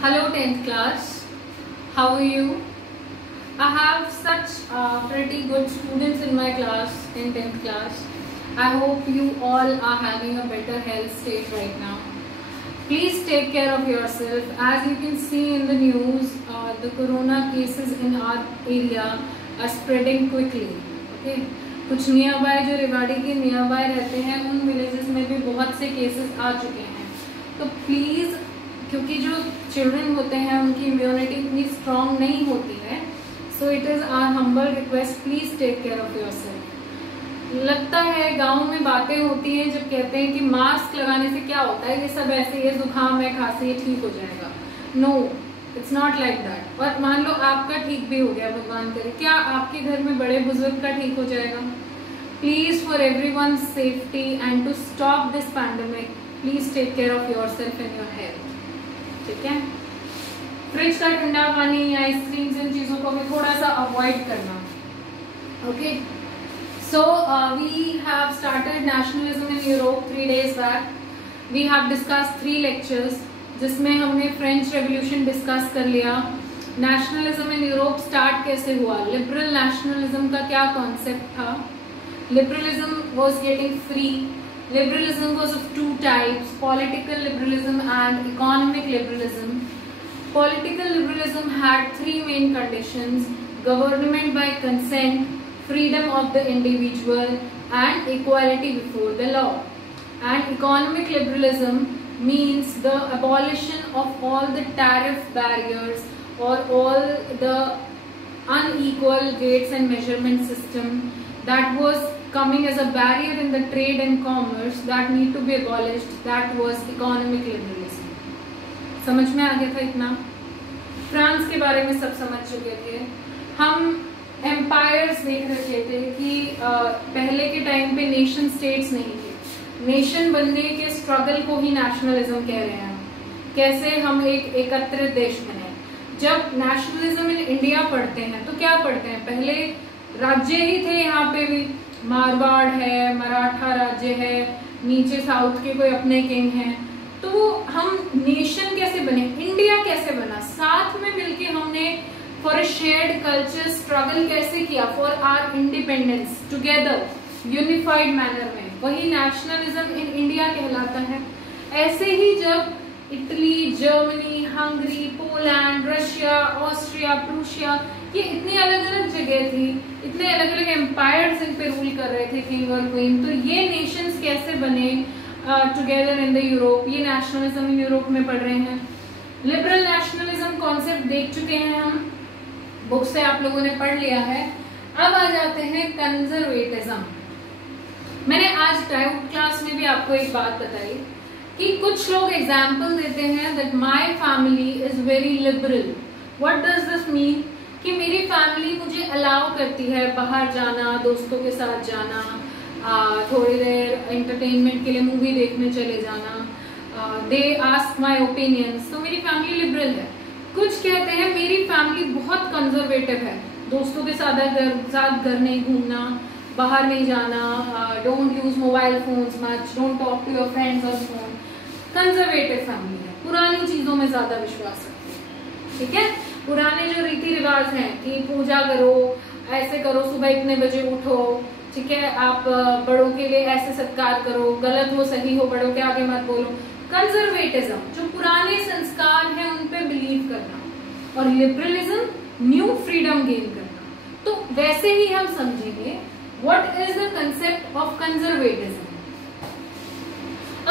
Hello 10th class, how are you? I have such pretty good students in my class in 10th class. I hope you all are having a better health state right now. Please take care of yourself. As you can see in the news, the corona cases in our area are spreading quickly. Okay? कुछ near by जो रेवाड़ी के near by रहते हैं उन villages में भी बहुत से केसेस आ चुके हैं. तो प्लीज़, क्योंकि जो चिल्ड्रन होते हैं उनकी इम्यूनिटी इतनी स्ट्रांग नहीं होती है, so it is our humble request, please take care of yourself. लगता है गांव में बातें होती हैं जब कहते हैं कि मास्क लगाने से क्या होता है, ये सब ऐसे, ये जुकाम है, खांसी है, ठीक हो जाएगा. No, it's not like that. और मान लो आपका ठीक भी हो गया, भगवान करे, क्या आपके घर में बड़े बुजुर्ग का ठीक हो जाएगा? Please, for everyone safety and to stop this pandemic, please take care of yourself and your health. ठीक है? फ्रिज का ठंडा पानी, आइसक्रीम्स, इन चीजों को भी थोड़ा सा अवॉइड करना. Okay, so we have started nationalism in Europe 3 days back. We have discussed 3 lectures जिसमें हमने फ्रेंच रेवोल्यूशन डिस्कस कर लिया. नेशनलिज्म इन यूरोप स्टार्ट कैसे हुआ, लिबरल नेशनलिज्म का क्या कॉन्सेप्ट था. Liberalism was getting free. Liberalism was of 2 types, political liberalism and economic liberalism. Political liberalism had 3 main conditions: government by consent, freedom of the individual, and equality before the law. And economic liberalism means the abolition of all the tariff barriers or all the unequal weights and measurement system that was coming as a barrier in the trade and commerce that need to be abolished. That was economic liberalism. समझ में आ गया था इतना? France के बारे में सब समझ चुके थे. हम एम्पायर्स देख रहे थे कि पहले के टाइम पे नेशन स्टेट्स नहीं थे. नेशन बनने के स्ट्रगल को ही नेशनलिज्म कह रहे हैं. कैसे हम एक एकत्रित देश बने. जब नेशनलिज्म इन इंडिया पढ़ते हैं तो क्या पढ़ते हैं? पहले राज्य ही थे. यहाँ पे भी मारवाड़ है, मराठा राज्य है, नीचे साउथ के कोई अपने किंग हैं. तो हम नेशन कैसे बने, इंडिया कैसे बना, साथ में मिलके हमने for a shared culture struggle कैसे किया for our independence together unified manner में, वही नेशनलिज्म इन इंडिया कहलाता है. ऐसे ही जब Italy, Germany, Hungary, Poland, Russia, Austria, Prussia, ये इतनी अलग अलग जगह थी, इतने अलग अलग एम्पायर्स इन पे रूल कर रहे थे, किंग और क्वीन. तो ये नेशंस कैसे बने टुगेदर इन द यूरोप, ये नेशनलिज्म इन यूरोप में पढ़ रहे हैं. लिबरल नेशनलिज्म कॉन्सेप्ट देख चुके हैं हम, बुक से आप लोगों ने पढ़ लिया है. अब आ जाते हैं कंजर्वेटिज्म. मैंने आज डाउट क्लास में भी आपको एक बात बताई कि कुछ लोग एग्जाम्पल देते हैं that my family is very liberal. What does this mean? कि मेरी फैमिली मुझे अलाउ करती है बाहर जाना, दोस्तों के साथ जाना, थोड़ी देर एंटरटेनमेंट के लिए मूवी देखने चले जाना. They ask my opinions. तो मेरी फैमिली लिबरल है. कुछ कहते हैं मेरी फैमिली बहुत कंजर्वेटिव है, दोस्तों के साथ घर नहीं घूमना, बाहर नहीं जाना, don't use mobile phones much, don't talk to your friends on phone. Conservative family है, पुरानी चीजों में ज्यादा विश्वास रखती है. ठीक है? पुराने जो रीति रिवाज हैं कि पूजा करो, ऐसे करो, सुबह इतने बजे उठो, ठीक है, आप बड़ों के लिए ऐसे सत्कार करो, गलत हो सही हो बड़ों के आगे मत बोलो. कंजर्वेटिज्म जो पुराने संस्कार हैं उन पे बिलीव करना, और लिबरलिज्म न्यू फ्रीडम गेन करना. तो वैसे ही हम समझेंगे what is the concept of conservatism.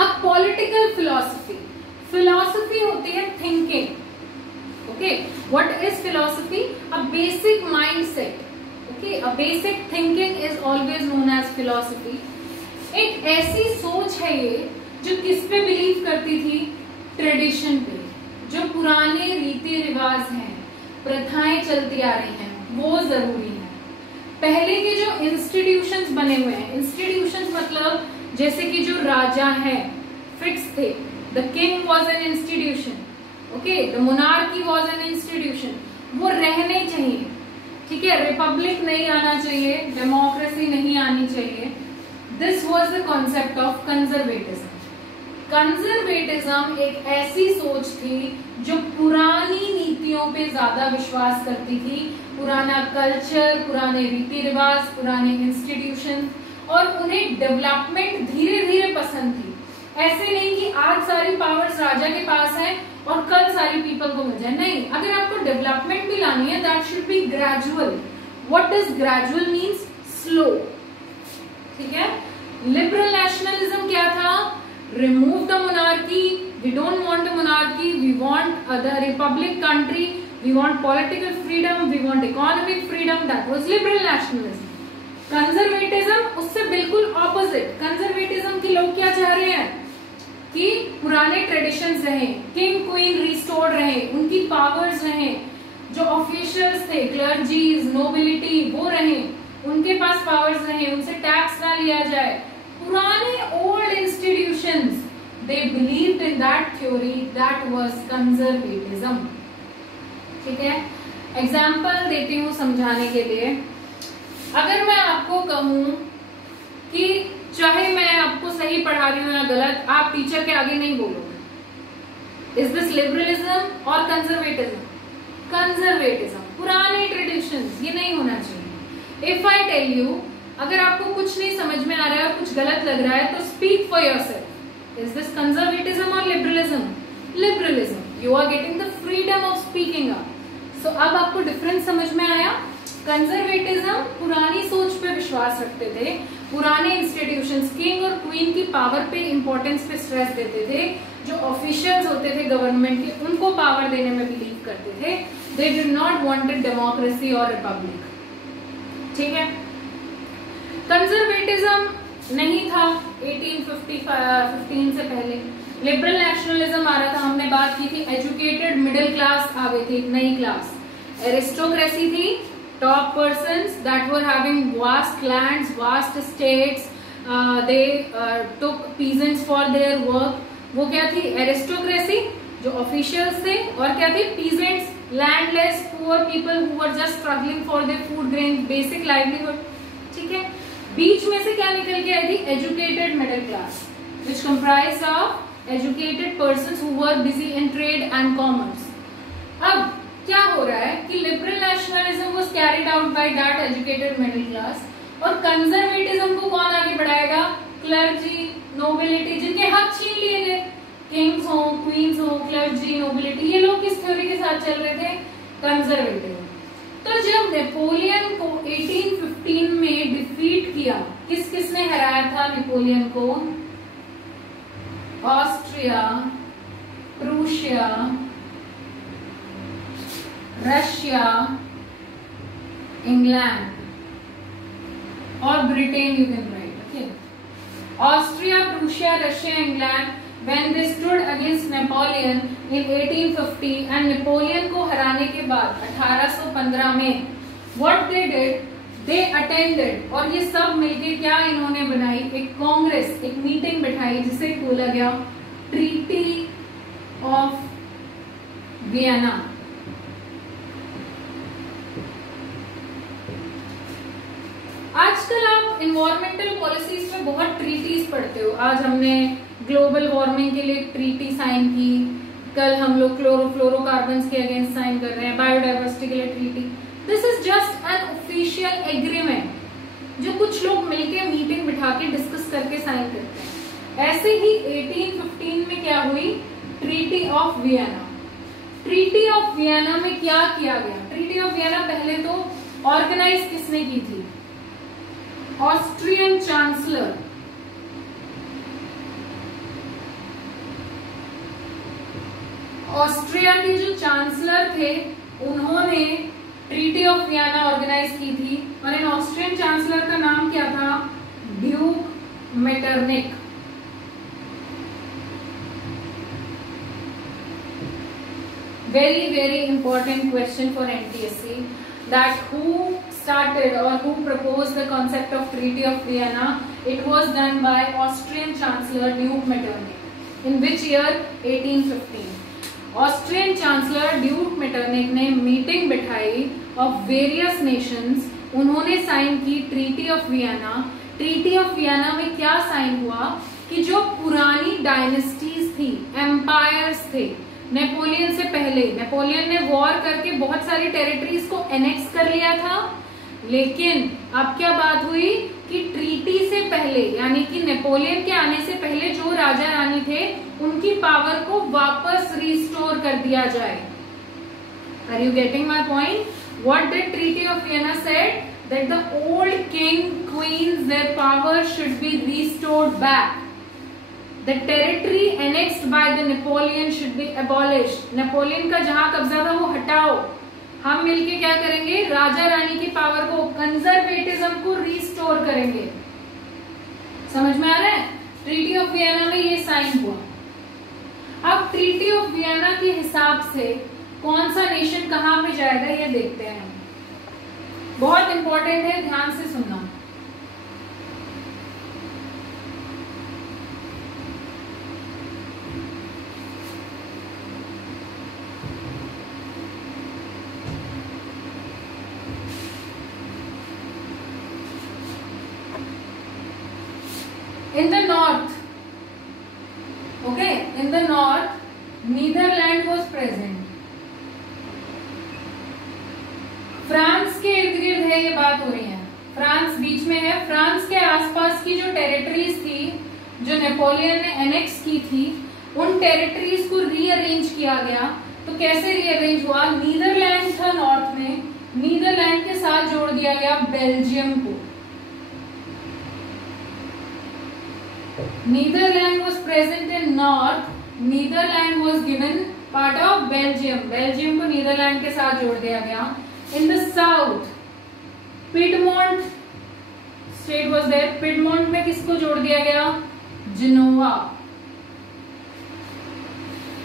अब पॉलिटिकल फिलॉसफी. फिलॉसफी होती है thinking. Okay, what is philosophy? A basic mindset. Okay, a basic thinking is always known as philosophy. एक ऐसी सोच है ये जो किस पे बिलीव करती थी? ट्रेडिशन पे. जो पुराने रीति रिवाज हैं, प्रथाएं चलती आ रही हैं, वो जरूरी है. पहले के जो इंस्टीट्यूशंस बने हुए हैं, इंस्टीट्यूशंस मतलब जैसे कि जो राजा है फिक्स थे. The king was an institution. Okay, the monarchy was an institution. वो रहने चाहिए. ठीक है? रिपब्लिक नहीं आना चाहिए, डेमोक्रेसी नहीं आनी चाहिए. This was the concept of conservatism. Conservatism एक ऐसी सोच थी जो पुरानी नीतियों पे ज्यादा विश्वास करती थी, पुराना कल्चर, पुराने रीति रिवाज, पुराने इंस्टीट्यूशन, और उन्हें डेवलपमेंट धीरे धीरे पसंद थी। ऐसे नहीं कि आज सारी पावर्स राजा के पास है और कल सारी पीपल को मिल जाए, नहीं, अगर आपको डेवलपमेंट भी लानी है that should be gradual. What does gradual means? Slow, ठीक है। लिबरल नेशनलिज्म क्या था? Remove the monarchy, we don't want a monarchy, we want a republic country, we want political freedom, we want economic freedom, that was liberal nationalism. Conservatism उससे बिल्कुल opposite. Conservatism के लोग क्या चाह रहे हैं कि पुराने ट्रेडिशंस रहें, किंग क्वीन रिस्टोर्ड रहे, उनकी पावर्स रहें, जो ऑफिशियल्स थे, क्लर्जीज, नोबिलिटी, वो रहें, उनके पास पावर्स रहें, उनसे टैक्स ना लिया जाए, पुराने old institutions, they believed in that theory, that was conservatism, ठीक है। एग्जाम्पल देती हूँ समझाने के लिए। अगर मैं आपको कहूं कि चाहे मैं आपको सही पढ़ा रही हूं या गलत, आप टीचर के आगे नहीं बोलोगे, इज दिस लिबरलिज्म और कंजर्वेटिज्म? कंजर्वेटिज्म, पुराने ट्रेडिशंस, ये नहीं होना चाहिए। इफ आई टेल यू, अगर आपको कुछ नहीं समझ में आ रहा है, कुछ गलत लग रहा है, तो speak for yourself, is this conservatism और liberalism? Liberalism, you are getting the freedom of speaking up. सो अब आपको डिफरेंस समझ में आया? कंजर्वेटिज्म पुरानी सोच पे विश्वास रखते थे, पुराने इंस्टीट्यूशंस, किंग और क्वीन की पावर पे इंपॉर्टेंस पे स्ट्रेस देते थे, जो ऑफिशियल्स होते थे गवर्नमेंट के, उनको पावर देने में बिलीव करते थे। They did not wanted democracy और रिपब्लिक, ठीक है। कंजर्वेटिज्म नहीं था 1815 से पहले। लिबरल नेशनलिज्म आ रहा था, हमने बात की थी, एजुकेटेड मिडिल क्लास आ गई थी, नई क्लास, एरिस्टोक्रेसी थी, top persons that were having vast lands, vast estates, they took peasants for their work, वो क्या थी? एरिस्टोक्रेसी, जो ऑफिशियल्स थे, और क्या थी? Peasants, landless poor people who were just struggling for their food grain, basic livelihood, ठीक है। बीच में से क्या निकल के आई थी? Educated middle class, which comprised of educated persons who were busy in trade and commerce. अब क्या हो रहा है कि liberal nationalism was carried out by that educated middle class, और कंजर्वेटिज्म को कौन आगे बढ़ाएगा? क्लर्जी, नोबिलिटी, जिनके हक छीन लिए गए, किंग्स हो, क्वींस हो, क्लर्जी, नोबिलिटी, ये लोग किस थ्योरी के साथ चल रहे थे? कंजर्वेटिव। तो जब नेपोलियन को 1815 में डिफीट किया, किसने हराया था नेपोलियन को? ऑस्ट्रिया, प्रूशिया, रशिया, इंग्लैंड और Britain, you can write, okay. Austria, Prussia, Russia, England, when they stood against Napoleon in 1850, and Napoleon को हराने के बाद 1815 में what they did, they attended, और ये सब मिलके क्या इन्होंने बनाई? एक कांग्रेस, एक मीटिंग बिठाई, जिसे बोला गया ट्रीटी ऑफ वियना। आजकल आप इन्वायरमेंटल पॉलिसीज में बहुत ट्रीटीज पढ़ते हो। आज हमने ग्लोबल वार्मिंग के लिए एक ट्रीटी साइन की, कल हम लोग क्लोरोफ्लोरोकार्बन्स के अगेंस्ट साइन कर रहे हैं, बायोडाइवर्सिटी के लिए treaty. This is just an official agreement जो कुछ लोग मिलके मीटिंग बिठा के डिस्कस करके साइन करते हैं। ऐसे ही 1815 में क्या हुई? Treaty of Vienna. Treaty of Vienna में क्या किया गया? ट्रीटी ऑफ वियना पहले तो ऑर्गेनाइज किसने की थी? ऑस्ट्रियन चांसलर, ऑस्ट्रिया के जो चांसलर थे उन्होंने ट्रीटी ऑफ वियना ऑर्गेनाइज की थी, और इन ऑस्ट्रियन चांसलर का नाम क्या था? Duke Metternich. very important question for NTSC, that who started or who proposed the concept of Treaty of Vienna? It was done by Austrian Chancellor Duke Metternich. In which year? 1815. Austrian chancellor Duke Metternich ने meeting बिठाई of various Nations, उन्होंने sign की treaty of Vienna. Treaty of Vienna में क्या sign हुआ कि जो पुरानी सारी डायनेस्टीज थी, एम्पायर्स थे। नेपोलियन से पहले नेपोलियन ने वॉर करके बहुत सारी टेरिटरीज को एनेक्स कर लिया था, लेकिन अब क्या बात हुई कि ट्रीटी से पहले यानी कि नेपोलियन के आने से पहले जो राजा रानी थे उनकी पावर को वापस रिस्टोर कर दिया जाए। Are you getting my point? What did treaty of Vienna said? That the old king, queens, their power should be restored back. The territory annexed by the Napoleon should be abolished. Napoleon का जहां कब्जा था वो हटाओ, हम मिलके क्या करेंगे, राजा रानी की पावर को, कंजर्वेटिज्म को रिस्टोर करेंगे। समझ में आ रहा है? ट्रीटी ऑफ वियना में ये साइन हुआ। अब ट्रीटी ऑफ वियना के हिसाब से कौन सा नेशन कहां पे जाएगा ये देखते हैं। बहुत इंपॉर्टेंट है, ध्यान से सुनना। In the north, okay, in the north, Netherlands was present. France के इर्द गिर्द है ये बात हो रही है, फ्रांस बीच में है। फ्रांस के आसपास की जो टेरिटरीज थी जो नेपोलियन ने एनेक्स की थी, उन टेरिटरीज को रीअरेंज किया गया। तो कैसे रीअरेंज हुआ? नीदरलैंड था नॉर्थ में, नीदरलैंड के साथ जोड़ दिया गया बेल्जियम को। Netherland was present in north, Netherland was given part of Belgium, Belgium को नीदरलैंड के साथ जोड़ दिया गया। In the south, Piedmont state was there. Piedmont में किसको जोड़ दिया गया? Genoa.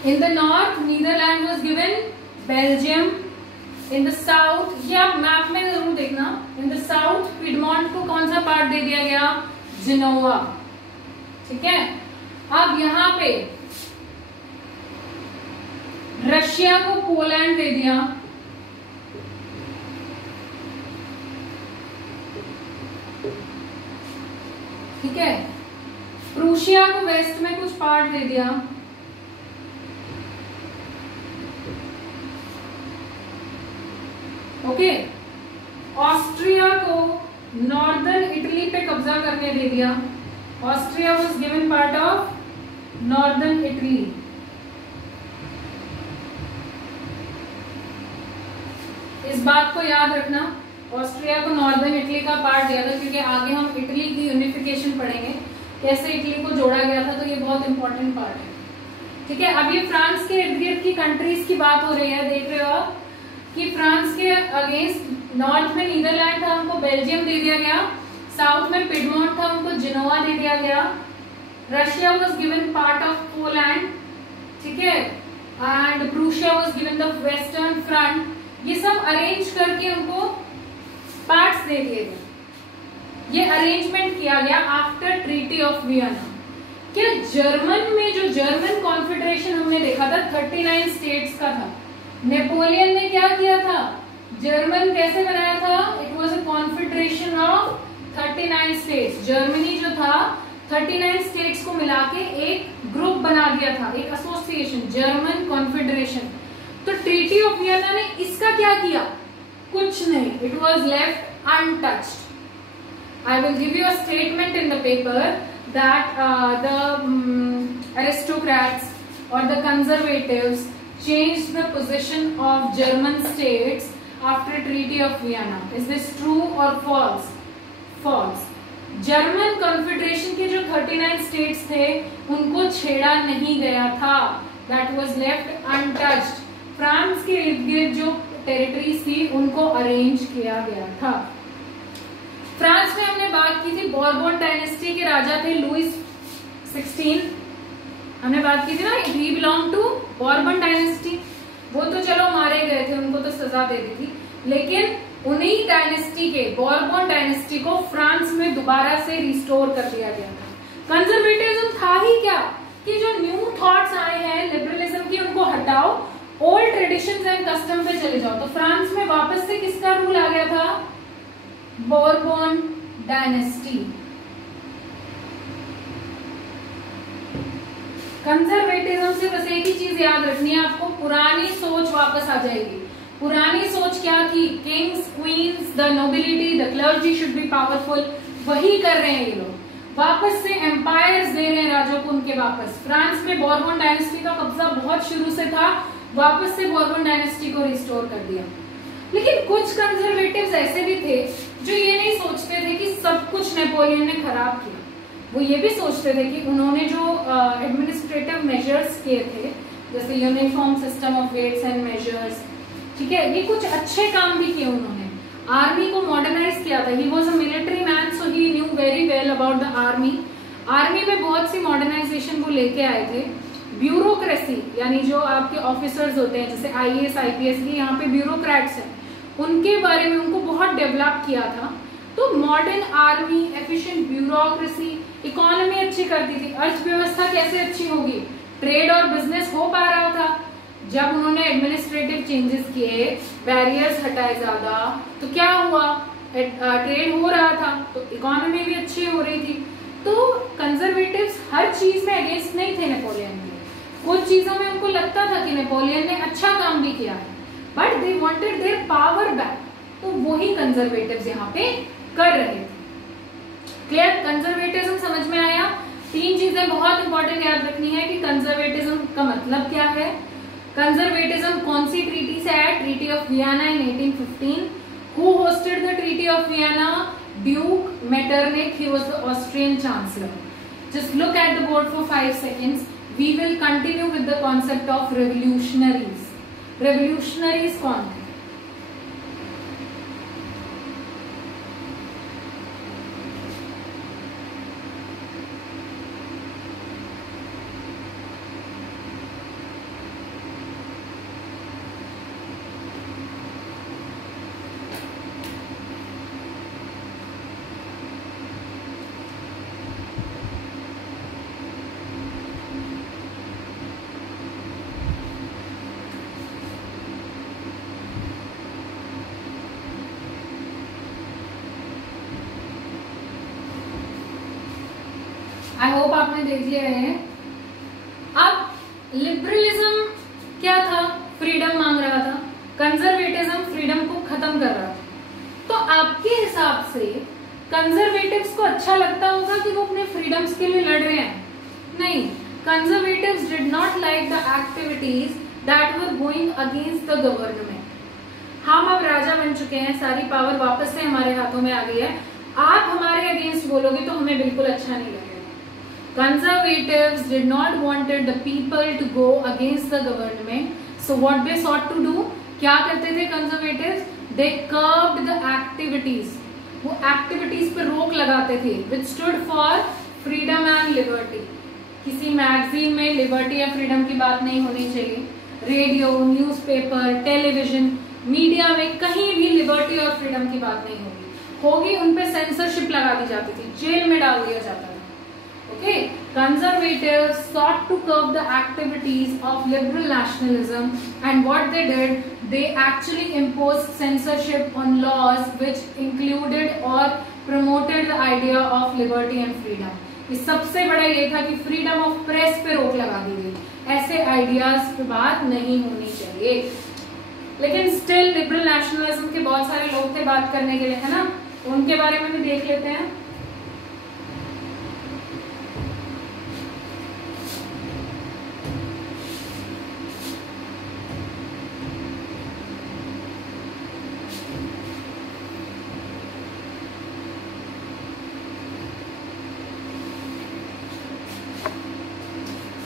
In the north, Netherlands was given Belgium. In the south, ये आप मैप में जरूर देखना। In the south, Piedmont को कौन सा पार्ट दे दिया गया? Genoa. ठीक है। अब यहाँ पे रशिया को पोलैंड दे दिया, ठीक है। प्रूशिया को वेस्ट में कुछ पार्ट दे दिया, ओके। ऑस्ट्रिया को नॉर्दर्न इटली पे कब्जा करने दे दिया, Austria was given part of northern Italy. इस बात को याद रखना, ऑस्ट्रिया को नॉर्दर्न इटली का पार्ट दिया था, क्योंकि आगे हम इटली की यूनिफिकेशन पढ़ेंगे, कैसे इटली को जोड़ा गया था, तो ये बहुत इंपॉर्टेंट पार्ट है, ठीक है। अब ये फ्रांस के इर्द गिर्द की कंट्रीज की बात हो रही है, देख रहे हो आप कि फ्रांस के अगेंस्ट नॉर्थ में नीदरलैंड था, उनको बेल्जियम दे दिया गया, साउथ में पिडमोंट था, उनको जिनोवा दे दिया गया, Russia was given part of Poland, ठीक है, and Prussia was given the western front. ये सब अरेंज करके उनको पार्ट्स दे दिए गए। ये अरेंजमेंट किया गया आफ्टर ट्रीटी ऑफ वियना। क्या जर्मन में जो जर्मन कॉन्फेडरेशन हमने देखा था 39 स्टेट्स का था, नेपोलियन ने क्या किया था? जर्मन कैसे बनाया था? It was a confederation of 39 states. Germany जो था 39 स्टेट्स को मिला के एक ग्रुप बना दिया था, एक एसोसिएशन, जर्मन कॉन्फेडरेशन। तो ट्रीटी ऑफ वियना ने इसका क्या किया? कुछ नहीं, it was left untouched. I will give you a statement in the paper that the aristocrats or the conservatives changed the position of German states after Treaty of Vienna. Is this true or false? False. German confederation के जो 39 states थे उनको छेड़ा नहीं गया था, that was left untouched. France के इर्द गिर्द जो टेरिटरीज थी उनको अरेंज किया गया था। फ्रांस में हमने बात की थी, बॉर्बन डायनेस्टी के राजा थे लुइस 16, हमने बात की थी ना, ही बिलोंग टू बॉर्बन डायनेस्टी। वो तो चलो मारे गए थे, उनको तो सजा दे दी थी, लेकिन उन्हीं डायनेस्टी के, बॉर्बन डायनेस्टी को फ्रांस में दोबारा से रिस्टोर कर दिया गया था। कंजर्वेटिज्म था ही क्या कि जो न्यू थॉट्स आए हैं लिबरलिज्म की उनको हटाओ, ओल्ड ट्रेडिशंस एंड कस्टम पे चले जाओ। तो फ्रांस में वापस से किसका रूल आ गया था? Bourbon dynasty. कंजर्वेटिज्म से बस एक ही चीज याद रखनी है आपको, पुरानी सोच वापस आ जाएगी। पुरानी सोच क्या थी? Kings, queens, the nobility, the clergy should be powerful, वही कर रहे हैं ये लोग। वापस से एम्पायर्स दे रहे हैं राजों को उनके वापस। फ्रांस में बोर्बन डायनेस्टी का कब्जा बहुत शुरू से था, वापस से बोर्बन डायनेस्टी को रिस्टोर कर दिया। लेकिन कुछ कंजर्वेटिव्स ऐसे भी थे जो ये नहीं सोचते थे कि सब कुछ नेपोलियन ने खराब किया। वो ये भी सोचते थे कि उन्होंने जो एडमिनिस्ट्रेटिव मेजर्स किए थे, जैसे uniform system of weights and measures, ठीक है, ये कुछ अच्छे काम भी किए उन्होंने। आर्मी को मॉडर्नाइज किया था। He was a military man, so he new very well about the army. Army में बहुत सी मॉडर्नाइजेशन वो लेके आए थे। ब्यूरोक्रेसी, यानी जो आपके ऑफिसर्स होते हैं जैसे IAS, IPS, ये यहाँ पे ब्यूरोक्रेट्स हैं, उनके बारे में उनको बहुत डेवलप किया था। तो modern army, efficient bureaucracy, economy अच्छी करती थी। अर्थव्यवस्था कैसे अच्छी होगी? ट्रेड और बिजनेस हो पा रहा था। जब उन्होंने एडमिनिस्ट्रेटिव चेंजेस किए, बैरियर्स हटाए ज्यादा, तो क्या हुआ? ट्रेड हो रहा था, तो इकोनॉमी भी अच्छी हो रही थी। तो कंजर्वेटिव्स हर चीज में अगेंस्ट नहीं थे नेपोलियन के। कुछ चीजों में उनको लगता था कि नेपोलियन ने अच्छा काम भी किया है, but they wanted their power back. तो वही कंजर्वेटिव्स यहाँ पे कर रहे थे। क्लियर? कंजर्वेटिज्म समझ में आया? 3 चीजें बहुत इंपॉर्टेंट याद रखनी है कि कंजर्वेटिज्म का मतलब क्या है। कंजर्वेटिज्म कौन सी ट्रीटी से है? Treaty of Vienna in 1815। Who hosted the treaty of Vienna? Duke Metternich, he was the Austrian chancellor. Just look at the board for 5 seconds. We will continue with the concept of revolutionaries. Revolutionaries कौन थे? I hope आपने देख लिया है। अब liberalism क्या था? Freedom मांग रहा था। कंजर्वेटिज्म फ्रीडम को खत्म कर रहा था। तो आपके हिसाब से कंजर्वेटिव्स को अच्छा लगता होगा कि वो अपने फ्रीडम्स के लिए लड़ रहे हैं? नहीं। Conservatives did not like the activities that were going against the government. हम अब राजा बन चुके हैं, सारी पावर वापस से हमारे हाथों में आ गई है, आप हमारे अगेंस्ट बोलोगे तो हमें बिल्कुल अच्छा नहीं लगेगा। Conservatives did not wanted the people to go against the government. So what they sought to do? क्या करते थे conservatives? They curbed the activities. वो activities पे रोक लगाते थे, which stood for freedom and liberty. किसी मैगजीन में लिबर्टी या फ्रीडम की बात नहीं होनी चाहिए। रेडियो, न्यूज़पेपर, टेलीविजन, मीडिया में कहीं भी लिबर्टी और फ्रीडम की बात नहीं होगी। उन पे सेंसरशिप लगा दी जाती थी, जेल में डाल दिया जाता था। Okay, conservatives sought to curb the activities of liberal nationalism, and what they did, they actually imposed censorship on laws which included or promoted the idea of liberty and freedom. इस सबसे बड़ा ये था कि फ्रीडम ऑफ प्रेस पे रोक लगा दी गई। ऐसे आइडियाज पे बात नहीं होनी चाहिए। लेकिन स्टिल लिबरल नेशनलिज्म के बहुत सारे लोग थे बात करने के लिए, है ना? उनके बारे में भी देख लेते हैं।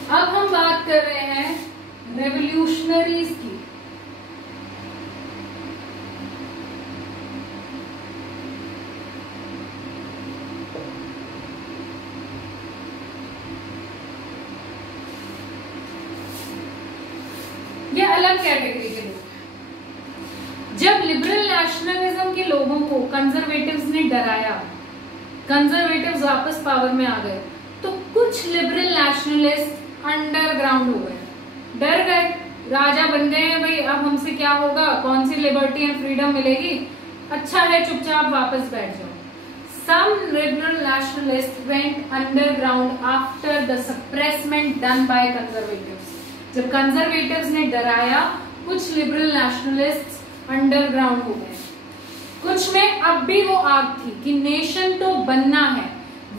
अब हम बात कर रहे हैं रेवोल्यूशनरीज की। ये अलग कैटेगरी के लोग। जब लिबरल नेशनलिज्म के लोगों को कंजर्वेटिव्स ने डराया, कंजर्वेटिव्स वापस पावर में आ गए, तो कुछ लिबरल नेशनलिस्ट अंडरग्राउंड हो गए, डर गए। राजा बन गए हैं भाई, अब हमसे क्या होगा? कौन सी लिबर्टी एंड फ्रीडम मिलेगी? अच्छा है, चुपचाप वापस बैठ जाओ। Some liberal nationalists went underground after the suppressment done by conservatives. जब conservatives ने डराया, कुछ liberal nationalists underground हो गए. कुछ में अब भी वो आग थी कि नेशन तो बनना है.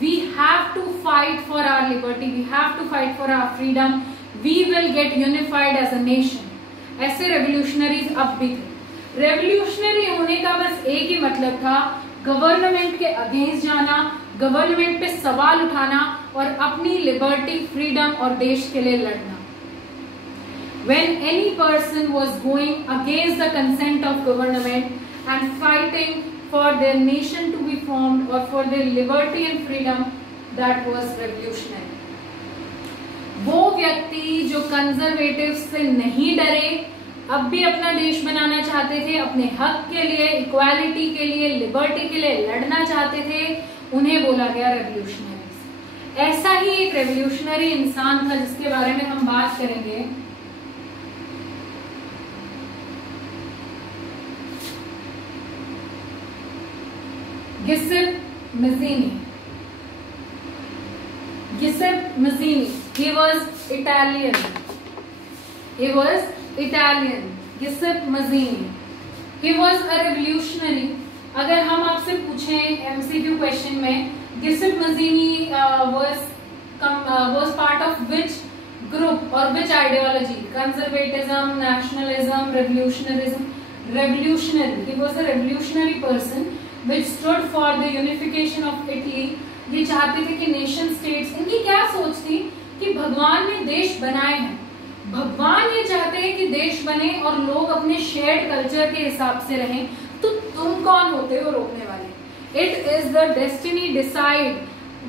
We have to fight for our liberty. We have to fight for our freedom. We will get unified as a nation. ऐसे revolutionaries अब भी थे. Revolutionary होने का बस एक ही मतलब था, गवर्नमेंट के अगेंस्ट जाना, गवर्नमेंट पे सवाल उठाना और अपनी लिबर्टी, फ्रीडम और देश के लिए लड़ना. When any person was going against the consent of government and fighting for their nation to be formed or for their liberty and freedom, that was revolutionary. वो व्यक्ति जो कंजर्वेटिव से नहीं डरे, अब भी अपना देश बनाना चाहते थे, अपने हक के लिए, इक्वालिटी के लिए, लिबर्टी के लिए लड़ना चाहते थे, उन्हें बोला गया रेवोल्यूशनरीज. ऐसा ही एक रेवोल्यूशनरी इंसान था जिसके बारे में हम बात करेंगे. गिसेप Mazzini. गिसेप Mazzini, he was Italian. He was Italian. Giuseppe Mazzini. He was a revolutionary. अगर हम आपसे पूछें MCQ क्वेश्चन में, Giuseppe Mazzini was part of which group or which ideology? Conservatism, nationalism, revolutionarism. Revolutionary. He was a revolutionary person which stood for the unification of Italy. ये चाहते थे कि nation states, इनकी क्या सोच थी कि भगवान ने देश बनाए हैं, भगवान ये चाहते हैं कि देश बने और लोग अपने शेयर्ड कल्चर के हिसाब से रहें, तो तुम कौन होते हो रोकने वाले? It is the destiny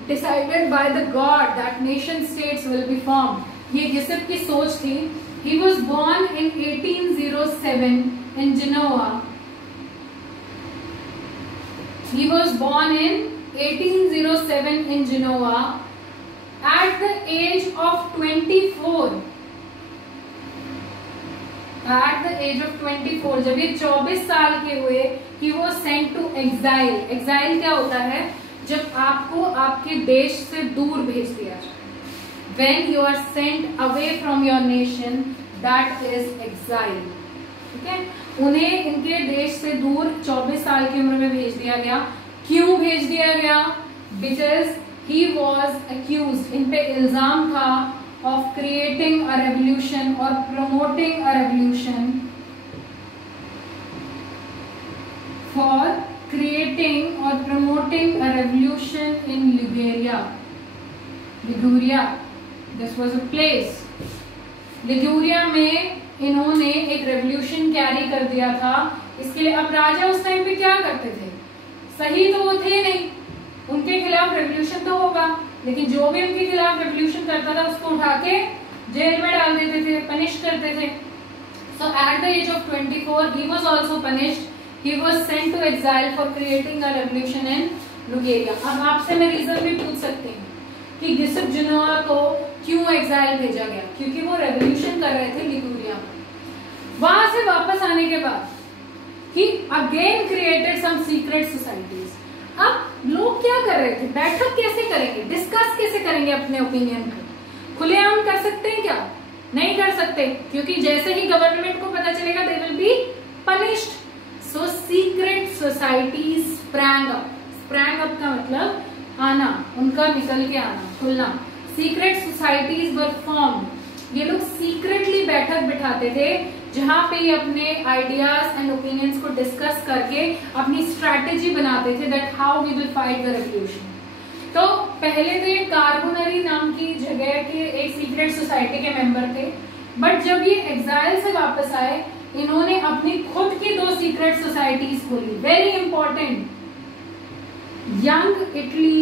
decided by the god that nation states will be form. ये गिसेप की सोच थी. He was born in 1807 in Genoa. He was born in 1807 in Genoa at the age of 24. At the age of 24, जब ये 24 साल के हुए, he was sent to exile. Exile क्या होता है? जब आपको आपके देश से दूर भेज दिया जाए. When you are sent away from your nation, that is exile. ठीक है? उन्हें इनके देश से दूर 24 साल की उम्र में भेज दिया गया. क्यों भेज दिया गया? Because he was accused, इन पे इल्जाम था of creating a revolution or promoting a revolution, for creating or promoting a revolution in Liguria. Liguria, this was a place. Liguria में इन्होंने एक रेवोल्यूशन कैरी कर दिया था. इसके लिए अब राजा उस टाइम पे क्या करते थे? सही तो वो थे नहीं, उनके खिलाफ रेवोल्यूशन तो होगा, लेकिन जो भी उनके खिलाफ रेवोल्यूशन करता था उसको उठा के जेल में डाल देते थे, पनिश करते थे. So at the age of 24 he was also punished. He was sent to exile for creating a revolution in Liguria. अब आपसे मैं रीजन भी पूछ सकती हूँ कि गिसेप जिनोवा को क्यों एग्जाइल भेजा गया? क्योंकि वो रेवोल्यूशन कर रहे थे लिगुरिया में. वहां से वापस आने के बाद he again created some secret societies. अब लोग क्या कर रहे थे? बैठक कैसे करेंगे, डिस्कस कैसे करेंगे अपने ओपिनियन को? खुलेआम कर सकते हैं क्या? नहीं कर सकते, क्योंकि जैसे ही गवर्नमेंट को पता चलेगा they will be punished. So secret societies sprang up. sprang up का मतलब आना, उनका निकल के आना, खुलना. Secret societies were formed. ये लोग सीक्रेटली बैठक बिठाते थे जहां पे ये अपने आइडियाज एंड ओपिनियंस को डिस्कस करके अपनी स्ट्रैटेजी बनाते थे that how we will fight the revolution. तो पहले तो ये कार्बोनरी नाम की जगह के एक सीक्रेट सोसाइटी के मेंबर थे, बट जब ये एग्जाइल से वापस आए इन्होंने अपनी खुद की 2 सीक्रेट सोसाइटीज खोली. Very important, young Italy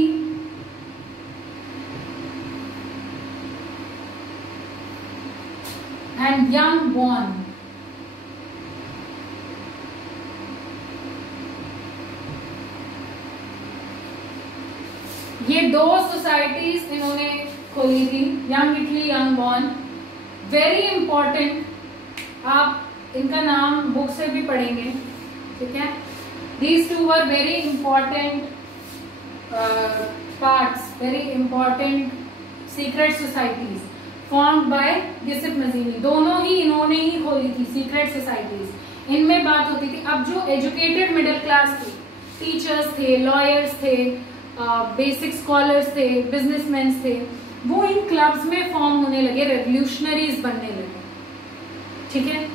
and young born. ये 2 सोसाइटीज इन्होंने खोली थी, young Italy, young born. Very important, आप इनका नाम बुक से भी पढ़ेंगे. ठीक है? These 2 were very important parts, very important secret societies formed by Giuseppe Mazzini. दोनों ही इन्होंने ही खोली थी सीक्रेट सोसाइटीज। इनमें बात होती थी, अब जो एजुकेटेड मिडिल क्लास थी, टीचर्स थे, लॉयर्स थे, बेसिक स्कॉलर्स थे, बिजनेसमैन थे, वो इन क्लब्स में फॉर्म होने लगे, रेवोल्यूशनरीज बनने लगे। ठीक है,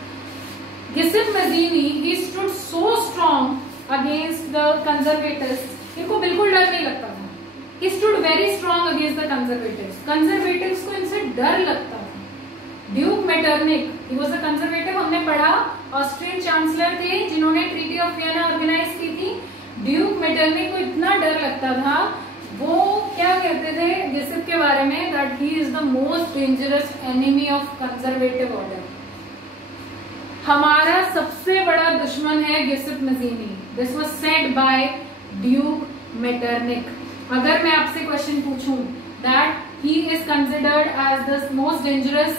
Giuseppe Mazzini he stood so strong against the conservatives, इनको बिल्कुल डर नहीं लगता था। He stood very strong against the conservatives, conservatives को इनसे डर लगता था। Duke Metternich, he was a conservative, हमने पढ़ा, ऑस्ट्रियन चांसलर थे जिन्होंने ट्रीटी ऑफ वियना ऑर्गेनाइज की थी। ड्यूक मेटरनिक को इतना डर लगता था, वो क्या कहते थे गिसिप के बारे में, that he is the most dangerous enemy of conservative order. हमारा सबसे बड़ा दुश्मन है Giuseppe Mazzini. This was said by Duke Metternich. अगर मैं आपसे क्वेश्चन पूछूं that he is considered as the most dangerous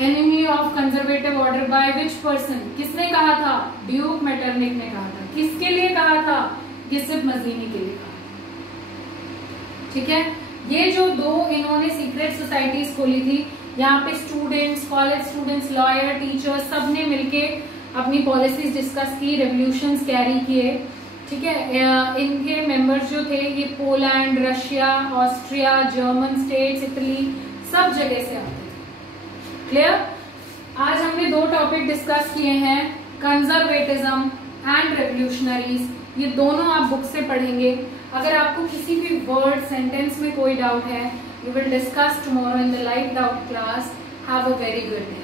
enemy of conservative order by which person, किसने कहा था? ड्यूक मेटरनिक ने कहा था। किसके लिए कहा था? गिसिप मजीनी के लिए कहा। ठीक है, ये जो दो इन्होंने सीक्रेट सोसाइटीज खोली थी, यहाँ पे students, college students, lawyer, teachers, सब ने मिलके अपनी पॉलिसीज डिस्कस की, रेवोल्यूशंस कैरी किए। ठीक है, इनके मेंबर्स जो थे ये Poland, Russia, Austria, German states, Italy, सब जगह से आते थे। क्लियर? आज हमने दो टॉपिक डिस्कस किए हैं, कंजर्वेटिज्म एंड रेवोल्यूशनरीज। ये दोनों आप बुक से पढ़ेंगे। अगर आपको किसी भी वर्ड, सेंटेंस में कोई डाउट है, we will discuss tomorrow in the live doubt class. Have a very good day.